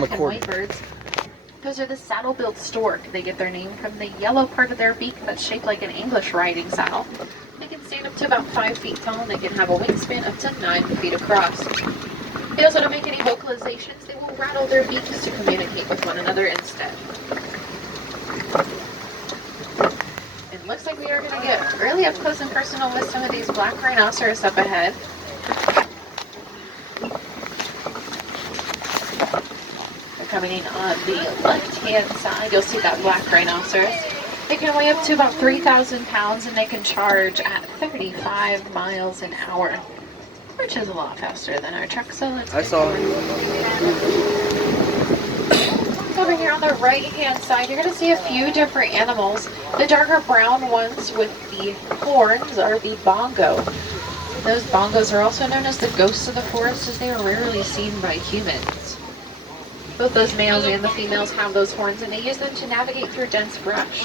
black and white birds. Those are the saddle-billed stork. They get their name from the yellow part of their beak that's shaped like an English riding saddle. They can stand up to about 5 feet tall, and they can have a wingspan up to 9 feet across. They also don't make any vocalizations. They will rattle their beaks to communicate with one another instead. It looks like we are going to get really up close and personal with some of these black rhinoceros up ahead. They're coming in on the left-hand side. You'll see that black rhinoceros. They can weigh up to about 3,000 pounds, and they can charge at 35 miles an hour, which is a lot faster than our truck. So let's get going. Over here on the right-hand side, you're going to see a few different animals. The darker brown ones with the horns are the bongo. Those bongos are also known as the ghosts of the forest, as they are rarely seen by humans. Both those males and the females have those horns, and they use them to navigate through dense brush.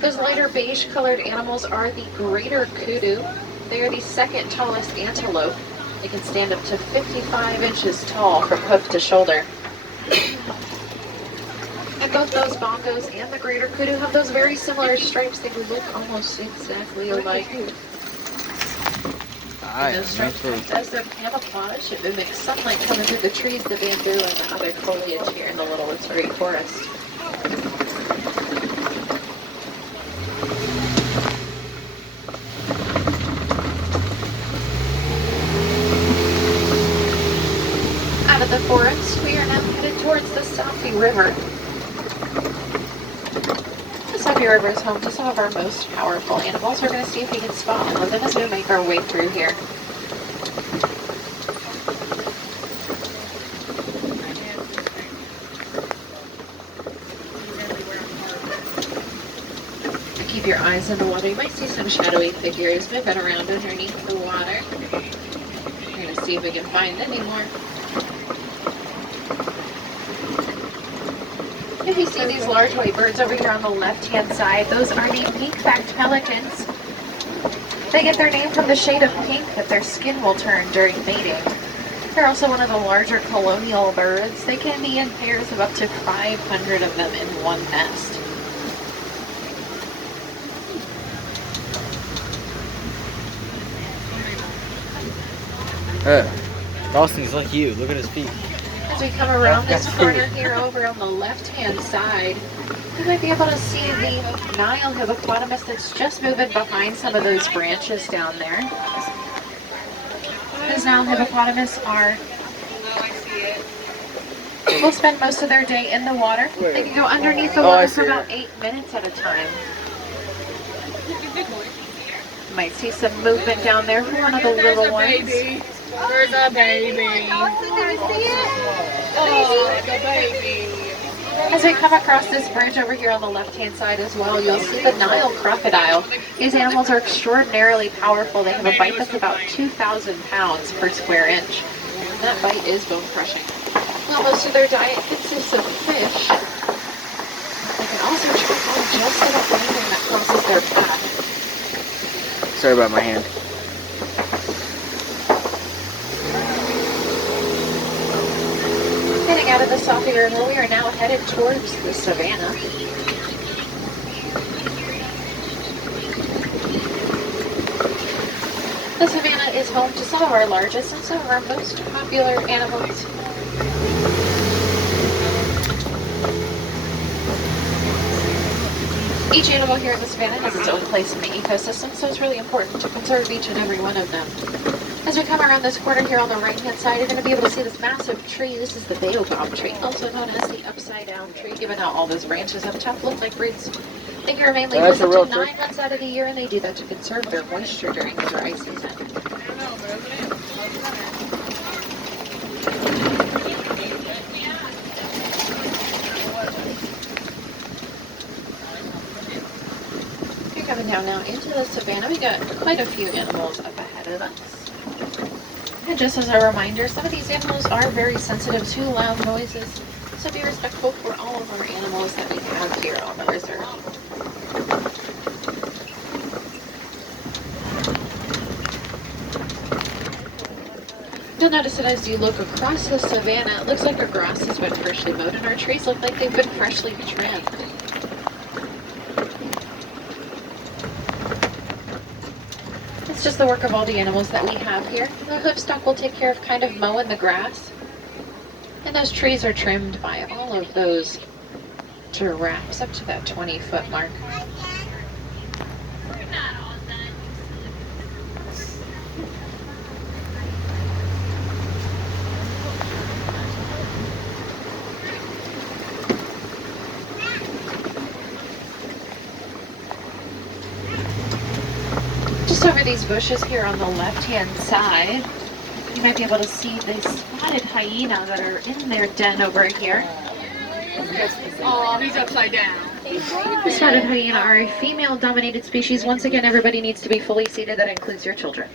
Those lighter beige-colored animals are the greater kudu. They are the second tallest antelope. They can stand up to 55 inches tall from hoof to shoulder. And both those bongos and the greater kudu have those very similar stripes. They look almost exactly alike. And those stripes act as their camouflage. It mimics sunlight coming through the trees, the bamboo, and the other foliage here in the Little Missouri Forest. Out of the forest, we are now headed towards the Safi River. The Safi River is home to some of our most powerful animals. We're going to see if we can spot one of them as we make our way through here. Keep your eyes in the water. You might see some shadowy figures moving around underneath the water. We're going to see if we can find any more. If you see these large white birds over here on the left-hand side, those are the pink-backed pelicans. They get their name from the shade of pink that their skin will turn during mating. They're also one of the larger colonial birds. They can be in pairs of up to 500 of them in one nest. Dawson's like you. Look at his feet. As we come around this corner here over on the left-hand side, you might be able to see the Nile hippopotamus that's just moving behind some of those branches down there. Those Nile hippopotamus will spend most of their day in the water. They can go underneath the water for about 8 minutes at a time. You might see some movement down there for one of the little ones. There's a baby. Oh, the baby. As we come across this bridge over here on the left-hand side as well, you'll see the Nile crocodile. These animals are extraordinarily powerful. They have a bite that's about 2,000 pounds per square inch. And that bite is bone-crushing. Well, most of their diet consists of fish. They can also track on just about anything that crosses their path. Sorry about my hand. Getting out of the Safi River, we are now headed towards the savannah. The savannah is home to some of our largest and some of our most popular animals. Each animal here in the savannah has its own place in the ecosystem, so it's really important to conserve each and every one of them. As we come around this corner here on the right-hand side, you're going to be able to see this massive tree. This is the baobab tree, also known as the upside-down tree, given how all those branches up top look like roots. They grow mainly for up to 9 months out of the year, and they do that to conserve their moisture during the dry season. You're coming down now into the savannah. We got quite a few animals up ahead of us. And just as a reminder, some of these animals are very sensitive to loud noises, so be respectful for all of our animals that we have here on the reserve. You'll notice that as you look across the savanna, it looks like our grass has been freshly mowed and our trees look like they've been freshly trimmed. It's just the work of all the animals that we have here. The hoofstock will take care of kind of mowing the grass. And those trees are trimmed by all of those giraffes up to that 20-foot mark. Just over these bushes here on the left-hand side, you might be able to see the spotted hyena that are in their den over here. Oh, he's upside down. The spotted hyena are a female-dominated species. Once again, everybody needs to be fully seated. That includes your children.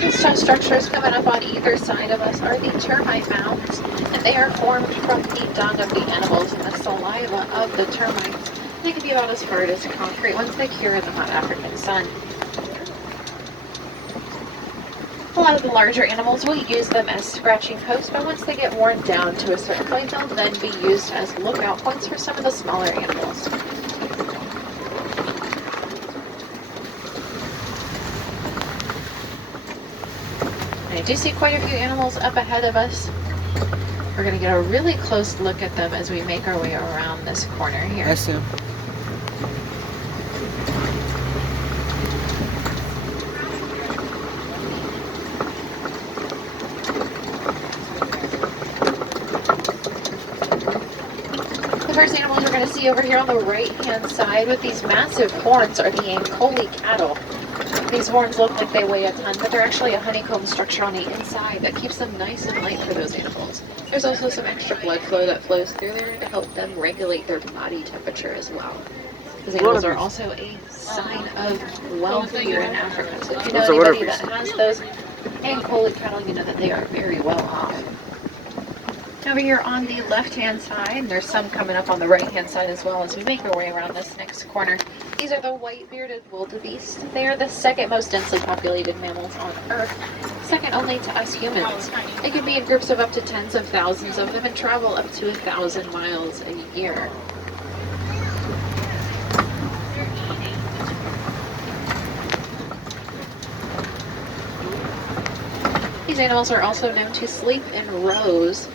These structures coming up on either side of us are the termite mounds, and they are formed from the dung of the animals and the saliva of the termites. They can be about as hard as concrete once they cure in the hot African sun. A lot of the larger animals will use them as scratching posts, but once they get worn down to a certain point, they'll then be used as lookout points for some of the smaller animals. I do see quite a few animals up ahead of us. We're going to get a really close look at them as we make our way around this corner here. I see him. The first animals we're going to see over here on the right-hand side with these massive horns are the Ankole cattle. These horns look like they weigh a ton, but they're actually a honeycomb structure on the inside that keeps them nice and light for those animals. There's also some extra blood flow that flows through there to help them regulate their body temperature as well. These animals are also a sign of wealth here in Africa. So if you know anybody that has those Ankole cattle, you know that they are very well off. Over here on the left-hand side, there's some coming up on the right-hand side as well as we make our way around this next corner. These are the white-bearded wildebeest. They are the second most densely populated mammals on Earth, second only to us humans. They can be in groups of up to tens of thousands of them and travel up to 1,000 miles a year. These animals are also known to sleep in rows.